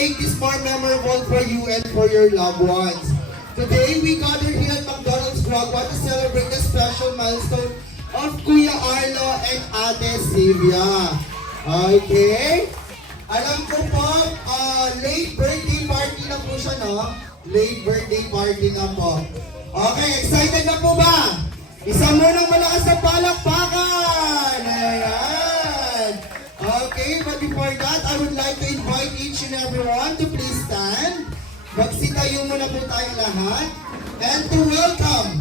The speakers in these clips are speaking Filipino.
make this more memorable for you and for your loved ones. Today, we gather here at McDonald's Guagua to celebrate the special milestone of Kuya Arlo and Ate Sylvia. Okay? Alam ko po, late birthday party na po siya, no? Late birthday party na po. Okay, excited na po ba? Isa mo ng malakas na palakpakan! Ayan! Okay, but before that, I would like to invite each and everyone to please stand. Magsitayo muna po tayong lahat. And to welcome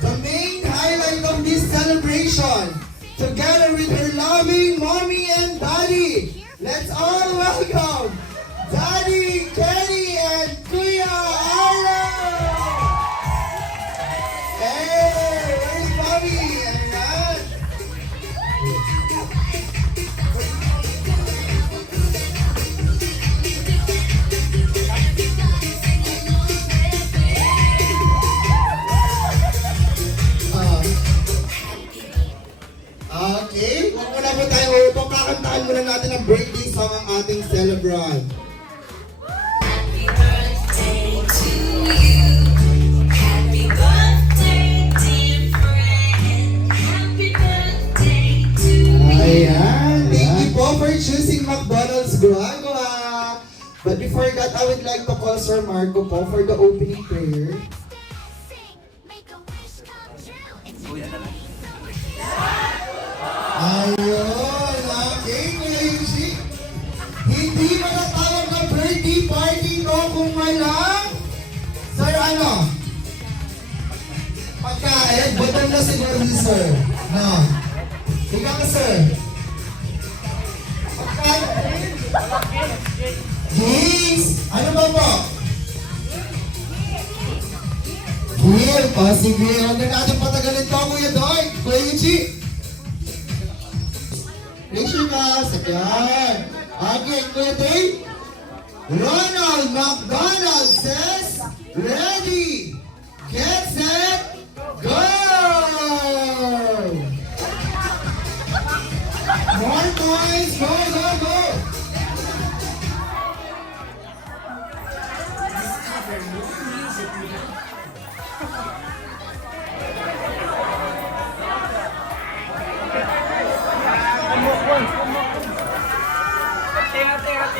the main highlight of this celebration, together with her loving mommy and daddy. Let's all welcome Daddy, Kenny, and Kuya Arlo! Hey, where's mommy? Ayan! Okay, huwag muna po tayo upang kakantaan muna natin ang birthday song ang ating celebrant. Happy birthday to you. Happy birthday, dear friend. Happy birthday to you. Ayan, thank you po for choosing McDonald's Guagua. But before that, I would like to call Sir Marco po for the opening prayer. Ayun, okay, Kuya Yushi. Hindi matatawag na birthday party to kung walang Sir ano? Pagkain, butang na siguro ni Sir. No. Ikaw ka, Sir. Pagkain. Games. Ano ba po? Game. O, sige. Huwag na natin patagalin to, Kuya Doy. Kuya Yushi. Picture ka, sakyan. Okay, Kuya Dave. Ronald McDonald says, ready, get set, go! More boys, go, go, go!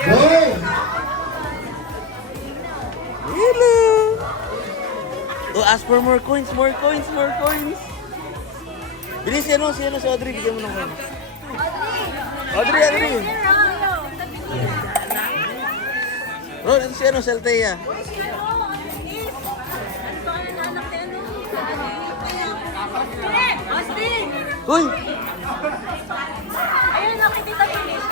Go! Hello! Oh, ask for more coins, more coins, more coins! Bilis, si Audrey, bigyan mo ng coins. Audrey! Ron, ito si Althea. Austin! Uy! Ayun, nakikita finish.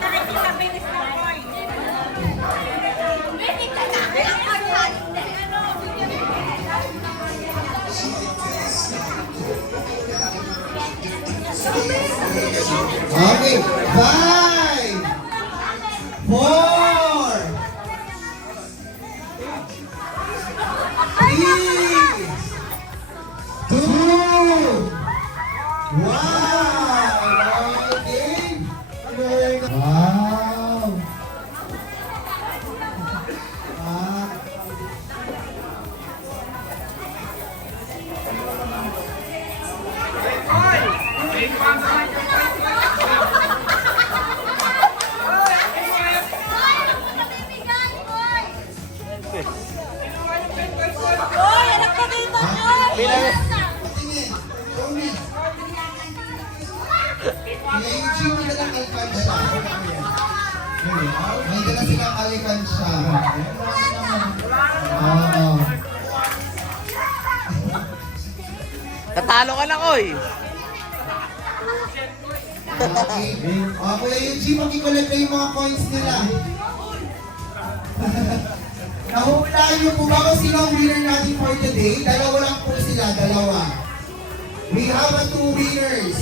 Nakikita finish na point. Okay, 5, 4, 3, 2, 1. Okay. Wow. Hoy, anak ka dito, Hoy! Tingin. Show me. May YouTube na lang alkansya. May dala silang alkansya. Oo. Tatalo ka lang, oy! Okay. Kuya Eugene, mag-i-collect na yung mga coins nila. Nahulaan niyo po ba kung sino ang winner natin for today? Dalawa lang po sila, dalawa. We have 2 winners.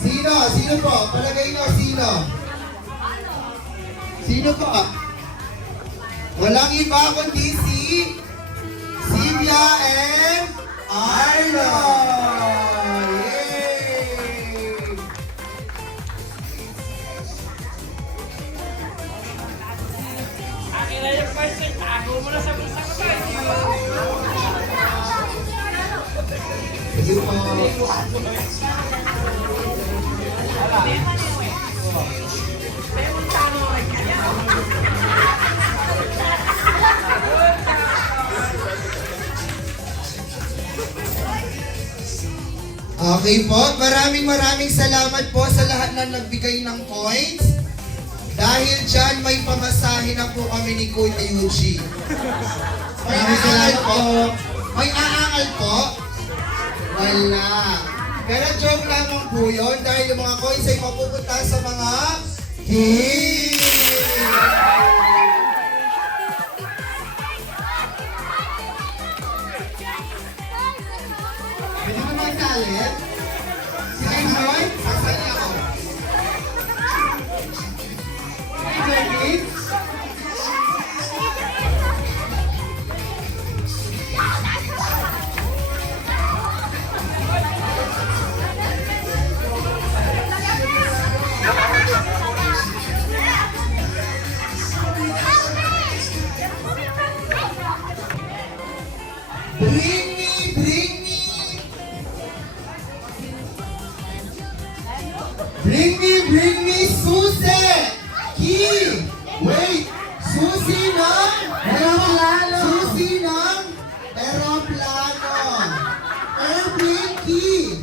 Sino? Sino po? Palagay nyo, sino? Sino po? Walang iba kundi si Sylvia and Arlo! Yay! Sige po. Okay po, maraming salamat po sa lahat na nagbigay ng coins. Dahil dyan, may pamasahe na po kami ni Kuya Yuji. May aangal po. May aangal po. Wala. Pero joke lamang po yun dahil yung mga coins ay mapupunta sa mga kids. Pwede mo magkalit? Sige, Joy. Sasali ako. Ready? Bring me Susi! Key! Wait! Susi ng aeroplano! Susi ng aeroplano! Airplane key!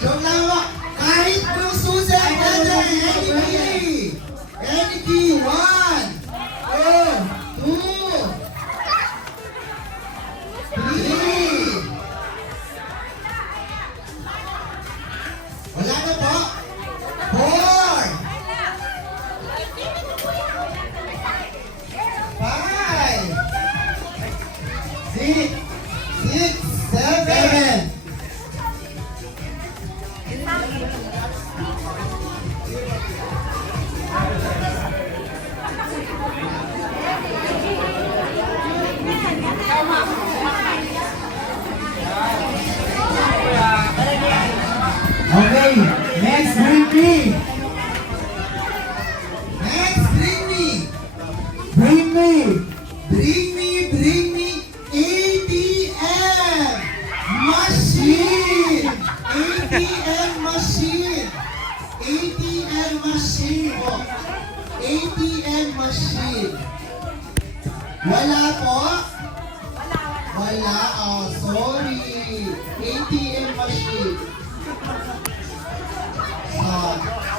Joke lang ako! Kahit yung Susi ang pwede! Any key! Any key! 1, 2, 3, wala na po. 4. 5. 6. 7. Okay, next bring me. Next bring me. Bring me. Bring me ATM machine. ATM machine. ATM machine. Oh. ATM machine. Wala po? Wala. Oh, sorry. ATM machine.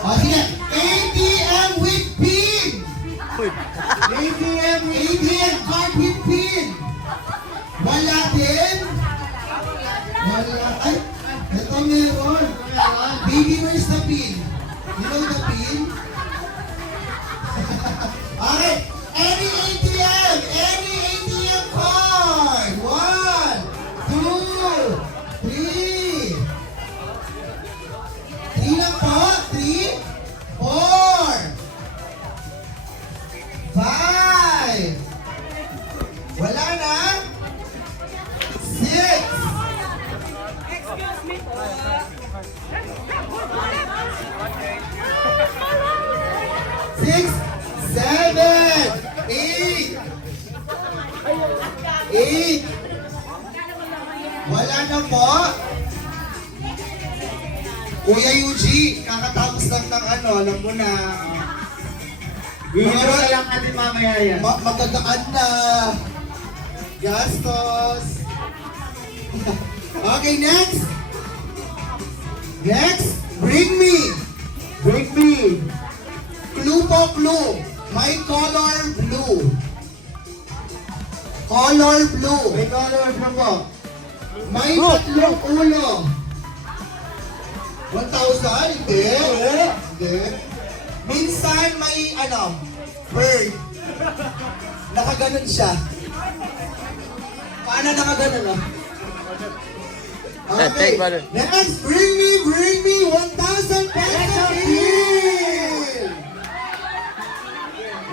Oh, sige. ATM with PIN! ATM card with PIN! Wala din? Wala. Ay, ito meron. Baby, where's the PIN? You know the PIN? Okay. Any ATM! Any ATM card! 1, 2, 3. 3 lang po. 3, 4, 5. Wala na. 6. 6, 7, 8. 8. Wala na po. Kuya Yuji, kakatapos lang ng ano, alam mo na. Bibiro na lang natin mamaya yan. Magandaan na. Gastos. Okay, next. Next, bring me. Bring me. Clue po, clue. My color blue. Color blue. May color mo po. May tatlong ulo. 1,000? Hindi. Hindi. Minsan may ano, bird. Nakaganon siya. Paano nakaganon, no? Thanks, brother. Next, bring me 1,000 pesos in!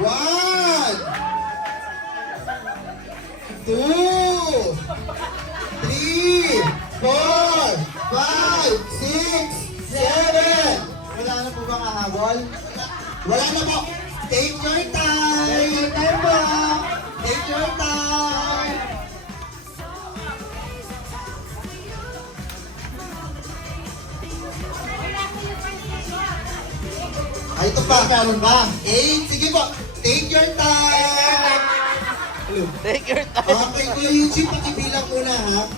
1, 2, 3, 4, 5, 6, 7. Wala na po bang ahabol? Wala na po. Take your time. Take your time po. Take your time. Ay, ito pa. Meron ba? 8. Sige po. Take your time. Take your time. Okay, Kuya Eugene, pakibilang muna ha.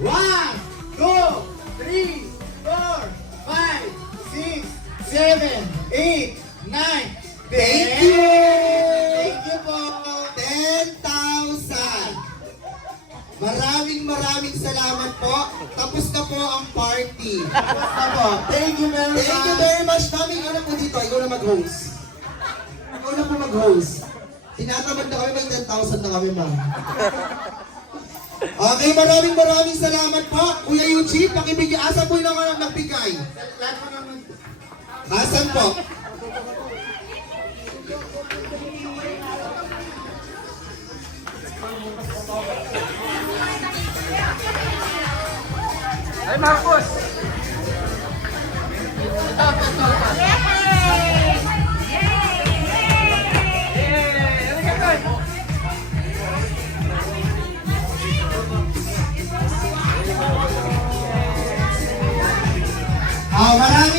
1, 2, 3, 4, 5, 6, 7, 8, 9, Thank you! Thank you po! 10,000! Maraming salamat po. Tapos na po ang party. Ako, thank you very much! Thank you very much. Mami, ikaw na po dito. Ikaw na mag-host. Ikaw na po mag-host. Tinatamad na kami, may 10,000 na kami, ma'am. Okay, maraming salamat po. Kuya Eugene, pakibigyan. Asan po yung mga nagbigay? Asan po? Ay, Marcos!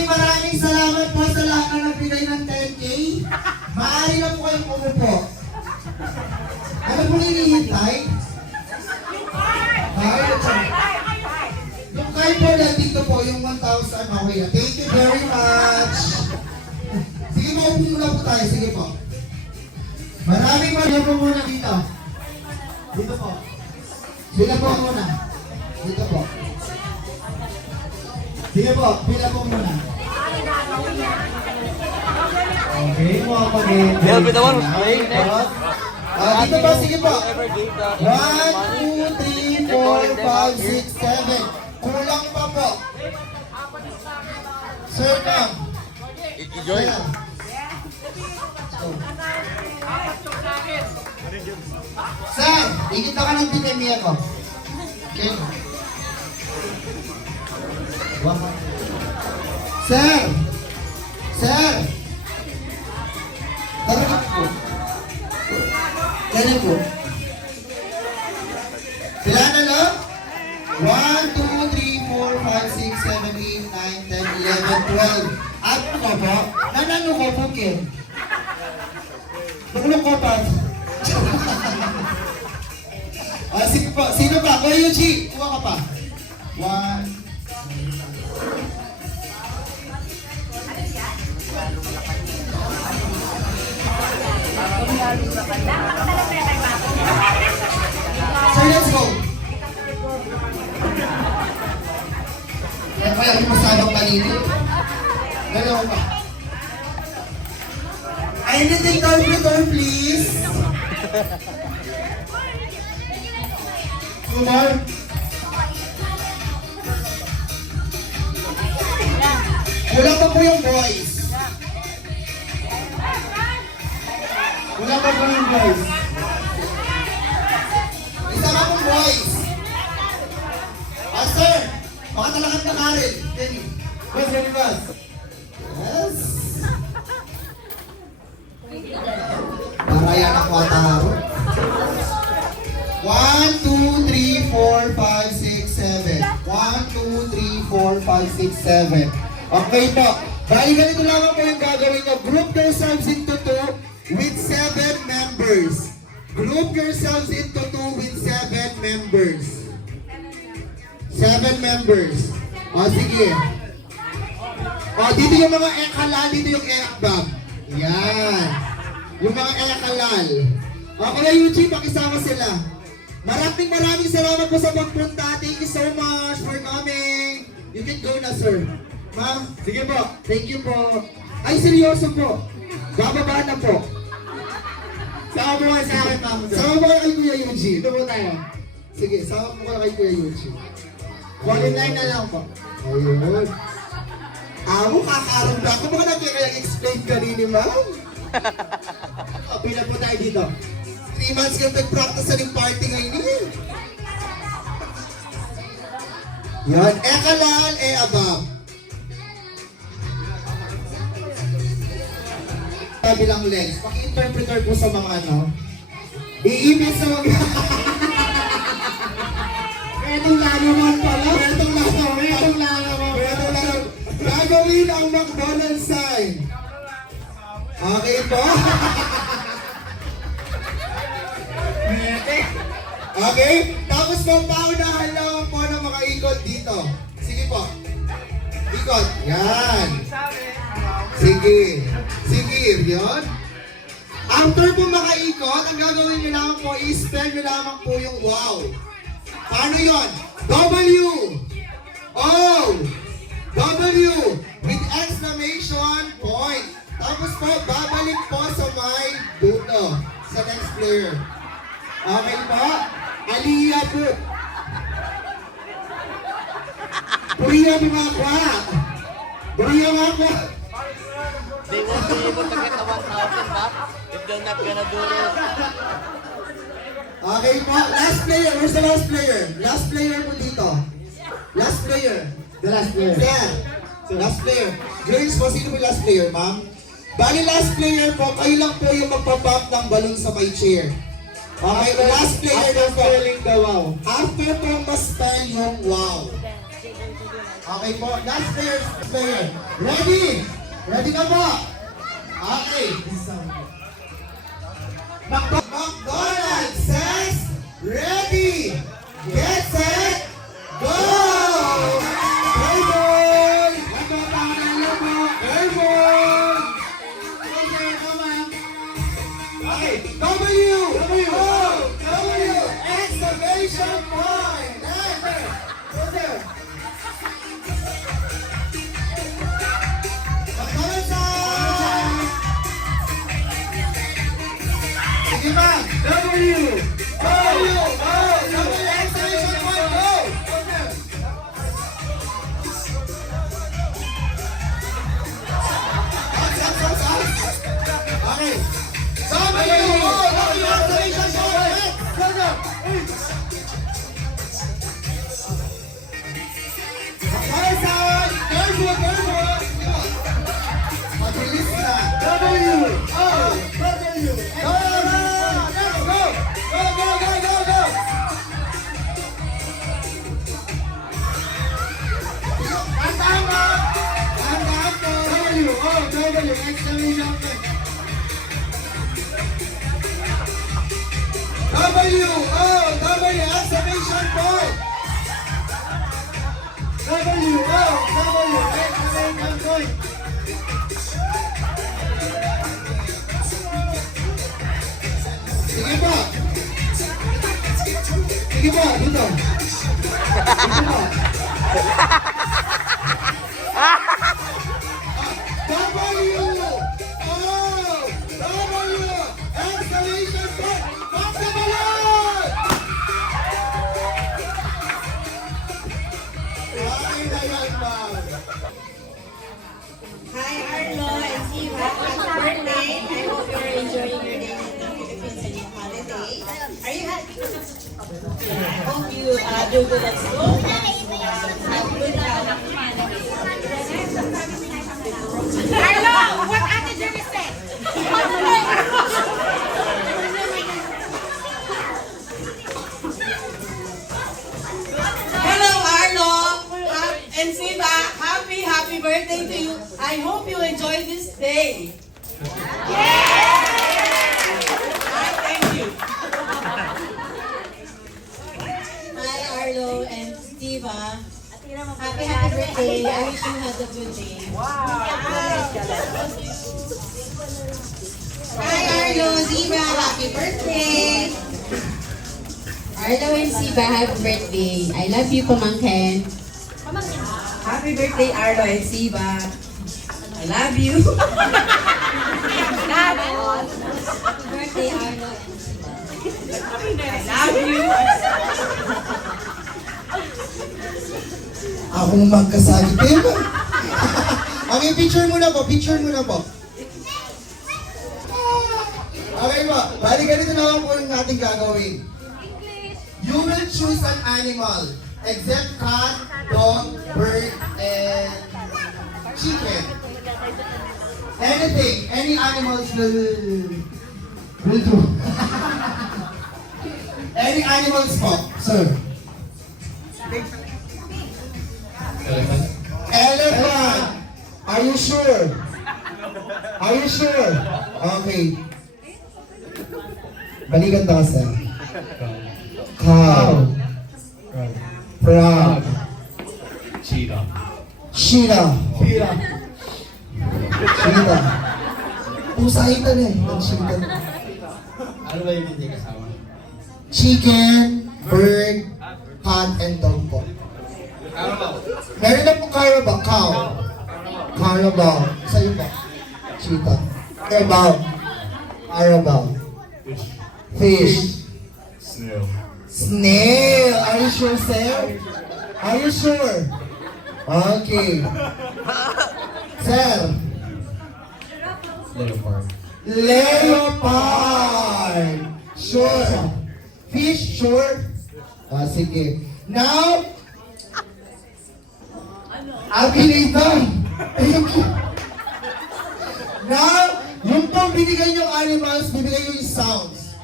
Maraming salamat po sa lahat na nagbigay ng 10K. Maaari na po kayong umupo. Ano po hinihintay? Yung kayo po dito po, yung 1,000 okay na. Thank you very much. Sige po, upo muna po tayo. Sige po. Maraming po muna dito. Dito po. Sila po muna. Dito po. Sige po, pila po muna. Okay, mga pag-ibig. They'll be the one who's playing next. Dito po, sige po. Whoever gave the 1, 2, 3, 4, 5, 6, 7. Kulang pa po. Sir, come. Enjoy. Sir, ikita ka ng pinemiya ko. Okay. Sir! Sir! Tara po. Ganun po. Sila na lang? 1, 2, 3, 4, 5, 6, 7, 8, 9, 10, 11, 12. At ko po? Nanalo ko po, Kim. Nakulong ko pa. Sige po. Sino pa? Kuya Yuji, kuha ka pa. 1, so let's go. Kaya yung masabang kanino. Gano'n pa. Anything door, please. Kumar. Kulang pa po yung boys. Kulang pa po yung boys. Isa ka pong boys. Sir, baka talagang na Karen. Denny. Boss, Denny, boss. Yes. Para yan ang kwataro. 1, 2, 3, 4, 5, 6, 7. 1, 2, 3, 4, 5, 6, 7. Okay po. Bali ganito lang po yung gagawin nyo. Group yourselves into 2 with 7 members. Group yourselves into 2 with 7 members. 7 members. O sige. O dito yung mga ekalal, dito yung ekbab. Yan. Yung mga ekalal. O kaya Eugene, pakisama sila. Maraming salamat po sa pagpunta. Thank you so much for coming. You can go na, sir. Ma'am, sige po. Thank you po. Ay, seryoso po. Bababa na po. Sama mo kayo sa akin, ma'am. Sama mo kayo kay Kuya Eugene. Dito po tayo. Sige, sama mo kayo kay Kuya Eugene. Qualify na lang po. Ayun. Amo, kakaranda ko. Baka nagkakaya-explain kanini, ma'am. Pila po tayo dito. 3 months kayo nag-practice sa ring party ngayon eh. Yan, ekalal, abab. Kabilang lens. Paki-interpreter po sa mga ano. Iibig sa mga... Etong lalaman pala. Etong lalaman. Gagawin ang McDonald's sign. Okay po? Okay? Tapos po, paunahan lang po ng mga ikot dito. Sige po. Ikot. Yan. Sige. Sige, yun. After po makaikot, ang gagawin nyo lamang po, i-spell nyo lamang po yung wow. Paano yun? W, O, W, with exclamation point. Tapos po, babalik po sa may duto, sa next player. Okay po? Aliyah po. Puriya mga kwa. Puriya mga kwa. They won't be able to get the 1,000 back if they're not gonna do this. Okay po, last player. Where's the last player? Last player po dito. Last player. The last player. There. So, last player. Girls po, sino po yung last player, ma'am? Bali, last player po, kayo lang po yung magpapump ng balloon sa my chair. Okay, last player lang po. the wow. After po ma-spell yung wow. Okay po, last player. Ready? Ready na po? Okay. McDonald's says, ready, get set, go! Airborne! Airborne! Okay, W! W! Exclamation point! There! McDonald's sign! Sige pa! W! Exclamation point, go! Okay. W! Exclamation point! Go, go! McDonald's sign! Careful! Mabilis na! W! W, exclamation point! Exclamation point! Sige po! Sige po, dito! Dito po! W! O! W! Exclamation point! Pop the balloon! Ay, na yan, ma'am. Hi, Arlo and Siva. Happy birthday. I hope you're enjoying your day in the Philippines and your holiday. Are you happy? I hope you do good at school and have good health. Arlo, what attitude is that? Hello, Arlo and Siva. Happy birthday to you. I hope you enjoy this day. Hi, thank you. Hi, Arlo and Siva. Happy birthday. I wish you had a good day. Hi, Arlo, Siva. Happy birthday. Arlo and Siva, happy birthday. I love you, Pamangkin. Happy birthday, Arlo and Siva. I love you. Happy birthday, Arlo and Siva. I love you. Akong magkasagitin. Okay, picture muna po. Okay po, bali ganito naman po yung ating gagawin. You will choose an animal, except cat, dog, bird, and chicken. Anything, any animals will do. Any animals po, sir? Elephant. Are you sure? Are you sure? Okay. Balikan daw, sir. Cow. Frog. Cheetah. Cheetah. Cheetah. Pusahitan eh. Ang cheetah. Ano ba yung hindi kasama? Chicken, bird, cat, and dog po. Meron na po carabao. Cow. Carabao. Sa'yo po. Cheetah. Carabao. Carabao. Fish. Snail. Snail. Are you sure, sir? Are you sure? Okay. Sir. Leopard. Leopard. Sure. Fish, sure. Sige. Now, I'll be later. Thank you. Now, yung pong binigay yung animals, bibigay yung sounds.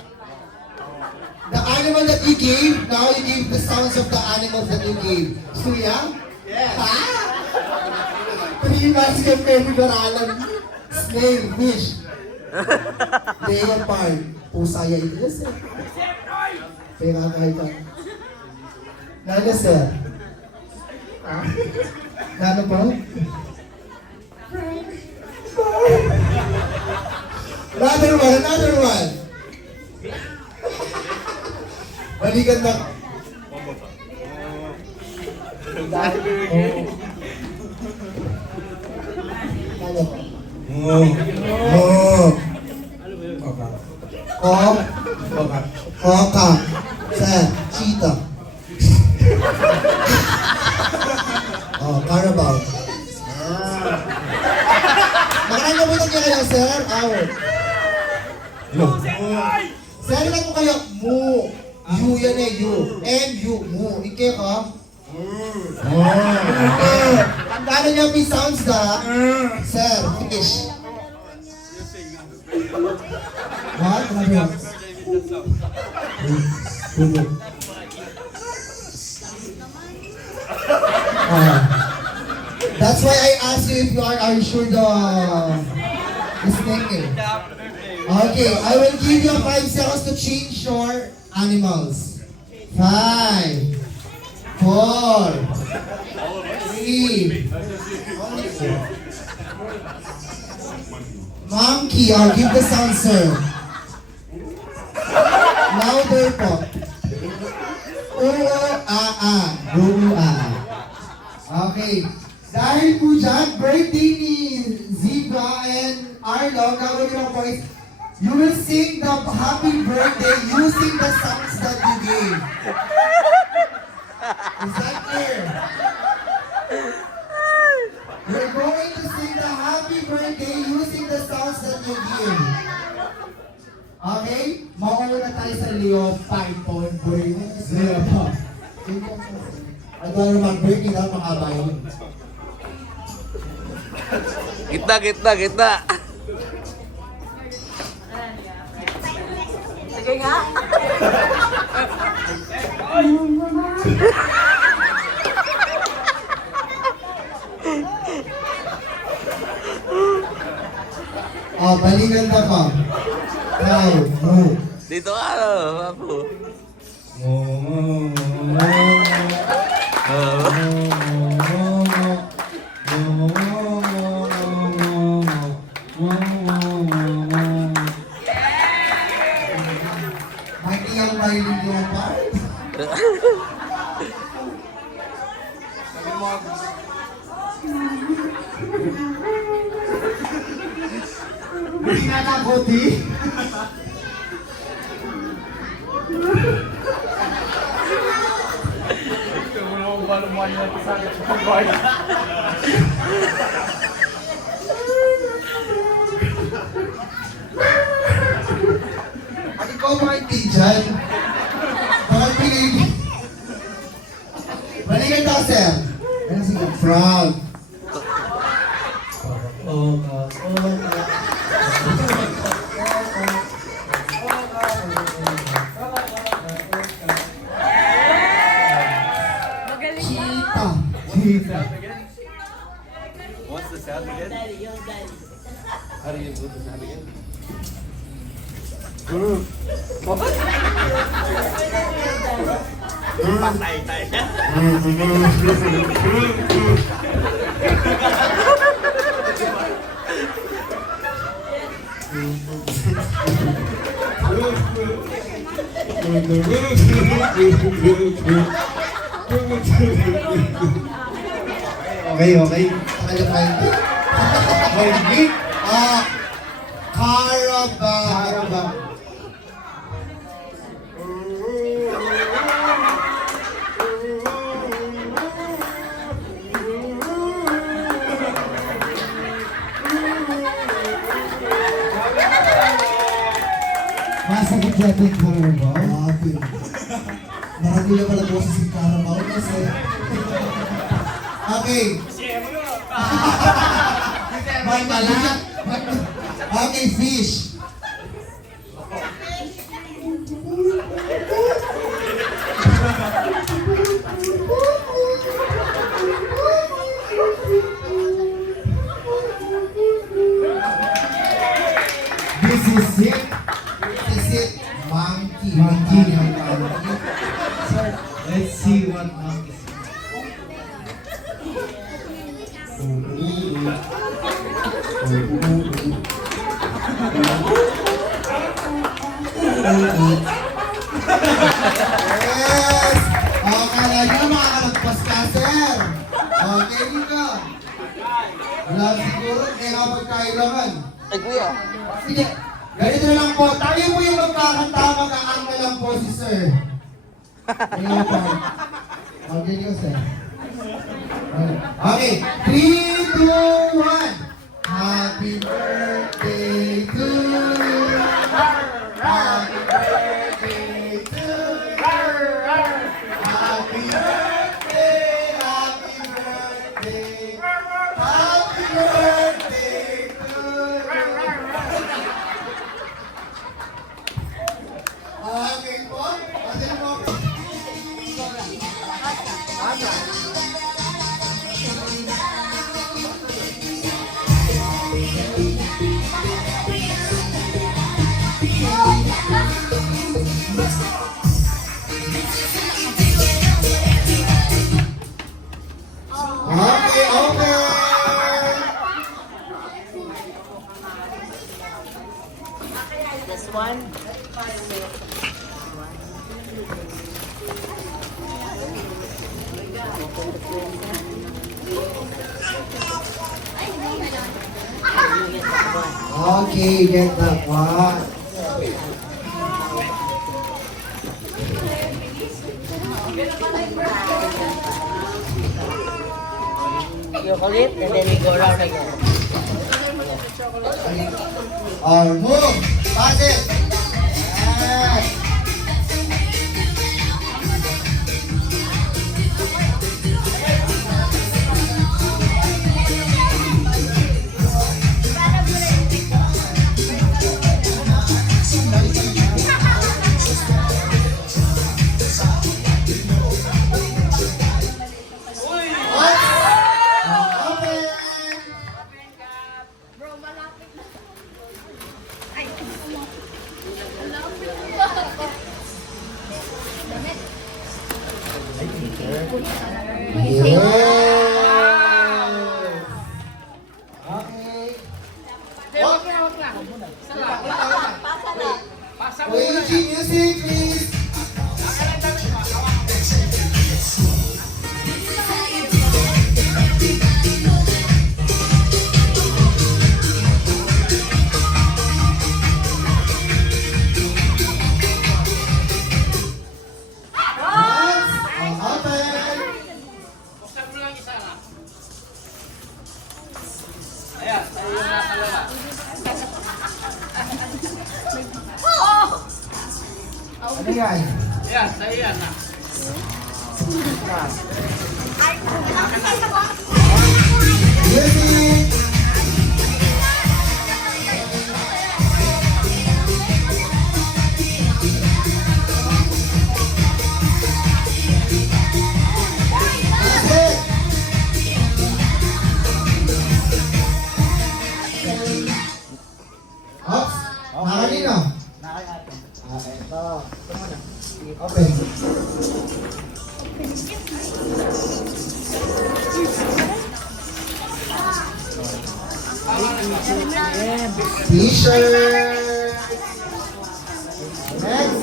The animal that you gave, now you give the sounds of the animals that you gave. Suya? Yes. Ha? 3 months ka pinag-aralan. Snail, fish. Leopard. Pusaya ito. Yes, sir. Pera kahit ka. Nada, sir. Nada po? Another one. Balikan na. Nada po? Koka. Sir, cheetah. Carabao. Makakalimutan niya kayo, sir. Sir, lang po kayo. Mu. U yan eh, U. M-U. Mu. Ike ka? Okay. Tandaan niyo may sounds da. Sir, fish. What? Ano yun? That's why I asked you if are you sure the thinking. Okay, I will give you 5 seconds to change your animals. 5, 4, 3. Monkey, I'll give the sound, sir. Louder po. Okay. Dahil po dyan, birthday ni Zebra and Arlo, gagawin nyo lang po is, you will sing the happy birthday using the songs that you gave. Is that clear? You're going to sing the happy birthday using the songs that you give. Okay? Mauuna tayo sa Leopard po. Leopard. At ano mag-breaking out mahaba yun. Gitna. Sige nga. Balikan na ka. Now, move. Dito ka, Papu. Mighty ang Miley Leopard. Hindi na nakuti. At ikaw mga dyan. Bakit pinig... Balikan daw, sir. Ano sige? Frog. Cheetah. What's the sound again? How do you do the sound again? Patay tayo. Okay, okay. Ano pa yun? Hindi. Carabao. Masakit natin yung Carabao. Marami na pala boses si Carabao kasi. Okay. May pala. Okay, fish. This is it. This is it. Monkey. Monkey. Let's see what monkey is. Yes! Akala nyo makakalagpas ka, sir. Okay, dito. Wala siguro, kaya kapag kailangan. Ay, kuya. Sige, ganito na lang po. Tayo po yung magkakanta, mag-aangka lang po si sir. Ayan po. Okay, dito, sir. Okay, 3, 2, 1. Happy birthday to you. Happy birthday to you. Happy birthday, happy birthday. Happy birthday to you. Okay po. Atin po. Okay, okay. This one. Okay, get that one. You hold it and then we go around again. Or move. Pass it. Yes. Music, please. Ano yan? Ayan, sa'yo yan na. Music! T-shirt. Next.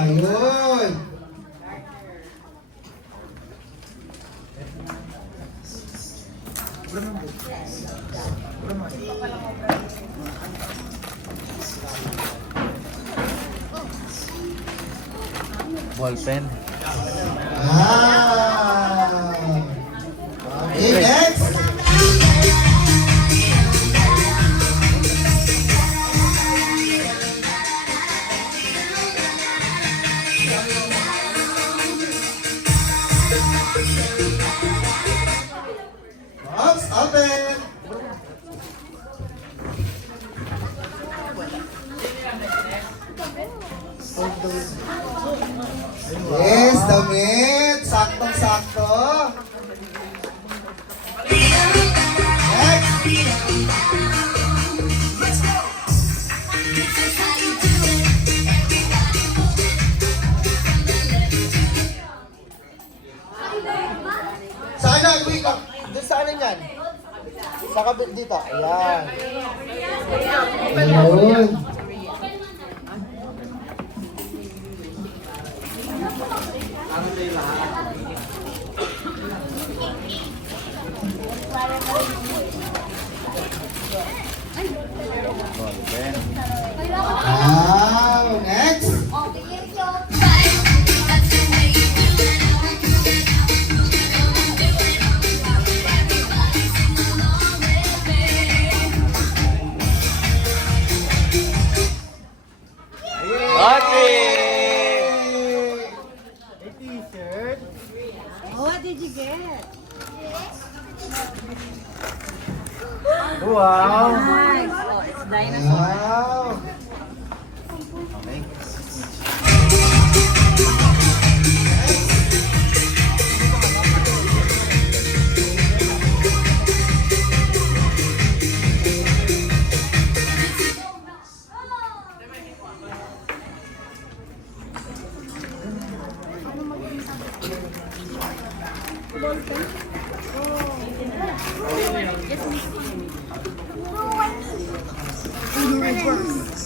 Ayun. Ballpen. Ah. Okay, next. Box open. Yes, damit. Saktong-sakto. Next. Sana, wait lang. Doon sa ano yan? Sa kabit dito. Ayan. Ayun. Wow, next. What did you get? Wow. Nice. Oh, it's dinosaur. Wow.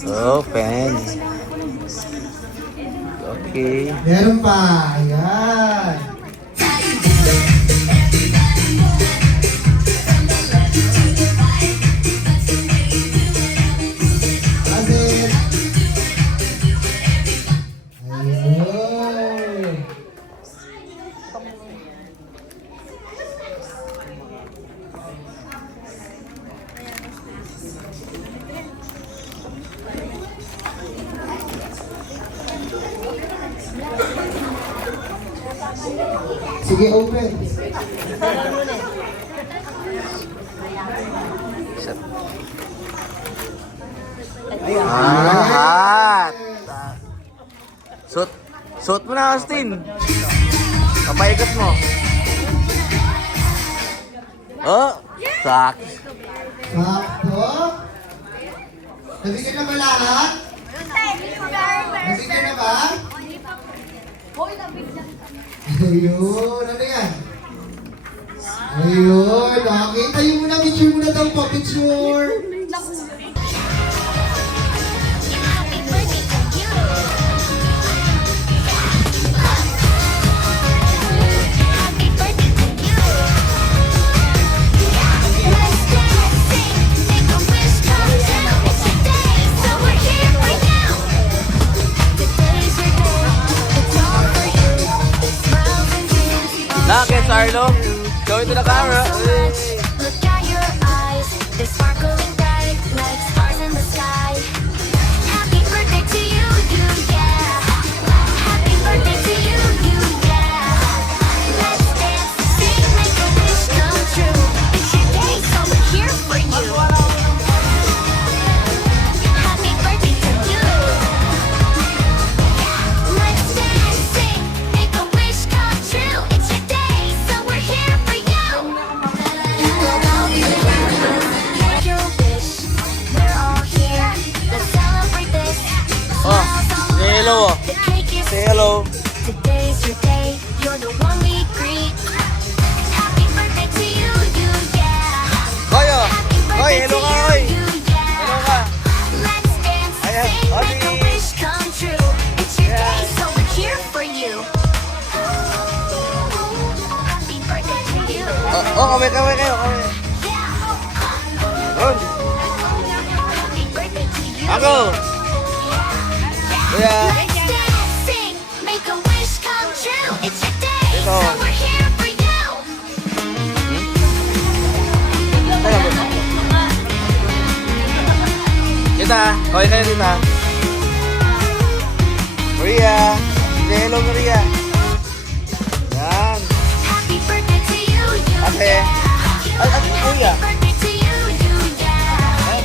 Oh, pens. Okay. Meron pa. Ayan. Asin. Ayun. Sige, open. Hot. Suot mo na, Austin. Papaikot mo. Oh, sak. Sakto. Nabigyan na ba lahat? Nabigyan na ba? Ayun, ano yan? Ayun, okay. Tayo muna, picture muna daw po, picture. Nakakits, Arlo. Show it to the camera. Look at your eyes, they're sparkling bright like stars in the sky. hello. Oh. Say hello. Today's your day, you're the one we greet. Happy birthday to you, yeah. Koy, oh. Happy Koy, birthday hello to ka, Koy. you, yeah. Hello ka. Let's dance, Ayan, sing, Odi. make a wish come true. It's your day, so we're here for you. Happy birthday to you. Kaway kayo, kaway. Ron, Happy birthday to you. ako. Kuya. Let's dance, sing, make a wish come true. It's your day, Ito. so we're here for you. Kita, kaway kayo kita. Maria. Say hello, Maria. Yan. Happy birthday to you, you. Ate. Ate, kuya. Happy birthday to you, you, yeah.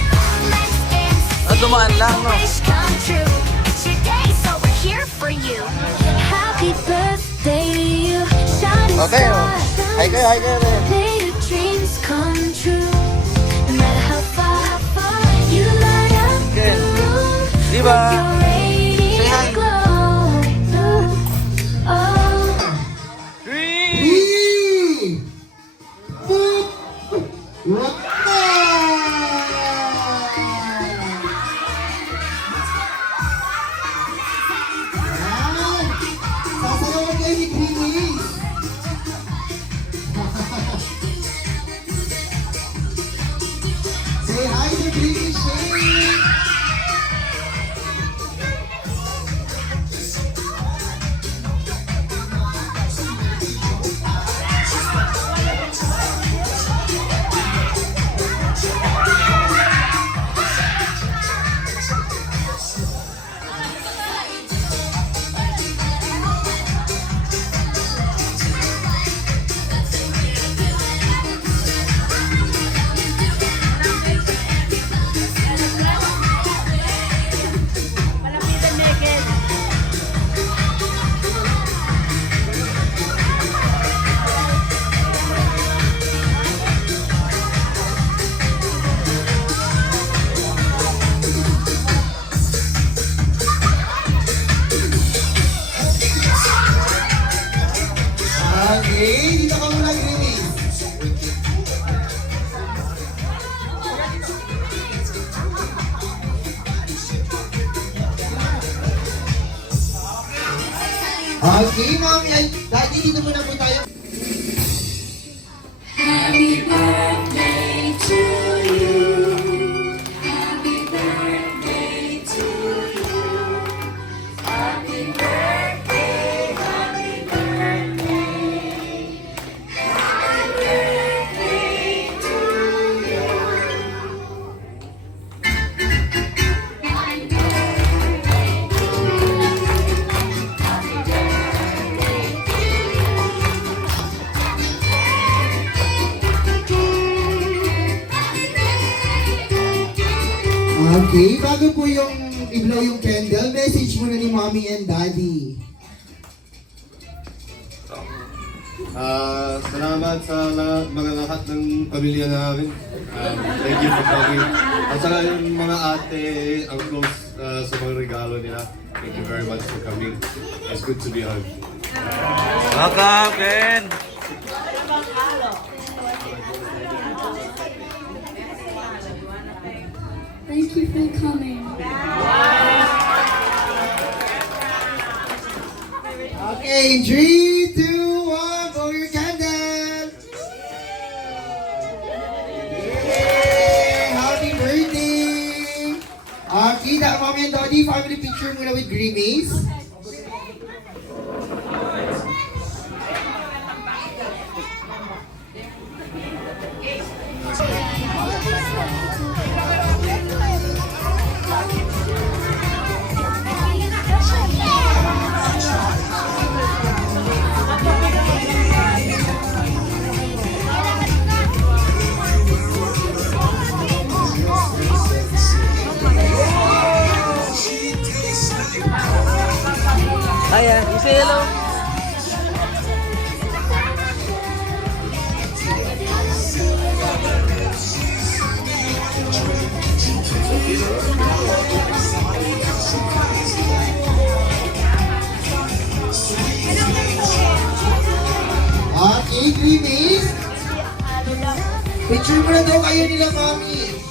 Let's dance, Dumaan lang, no? wish come true. It's your day, so we're here for you. Happy birthday to you, shining Okay, oh. Hi kayo, hi kayo. May your dreams come true. No matter how far you light up the Okay. room. Di ba? Your radiant Say hi. glow. Oh. 3. 3, 2, 1. Sasayawan kayo ni Greenies. Say hi to Greenies, Shane. Okay, dito ka muna, Greenies. Okay, Mommy and Daddy, dito muna po tayo. Happy birthday to you. Happy birthday to you. Happy birthday, happy birthday. Happy birthday to you. Okay, bago po yung i-blow yung candle, message muna ni Mommy and Daddy. Salamat sa mga lahat ng pamilya namin. Thank you for coming. At saka yung mga ate, ang close sa mga regalo nila. Thank you very much for coming. It's good to be home. Welcome, Ken. Thank you for coming. Okay, 3, 2, 1, blow your candle! Yay! Happy birthday! Okay, that Mommy and Daddy, family picture muna with Greenies. Ayan, you say hello. May, Grimace. Picture mo na daw kayo nila, Mami.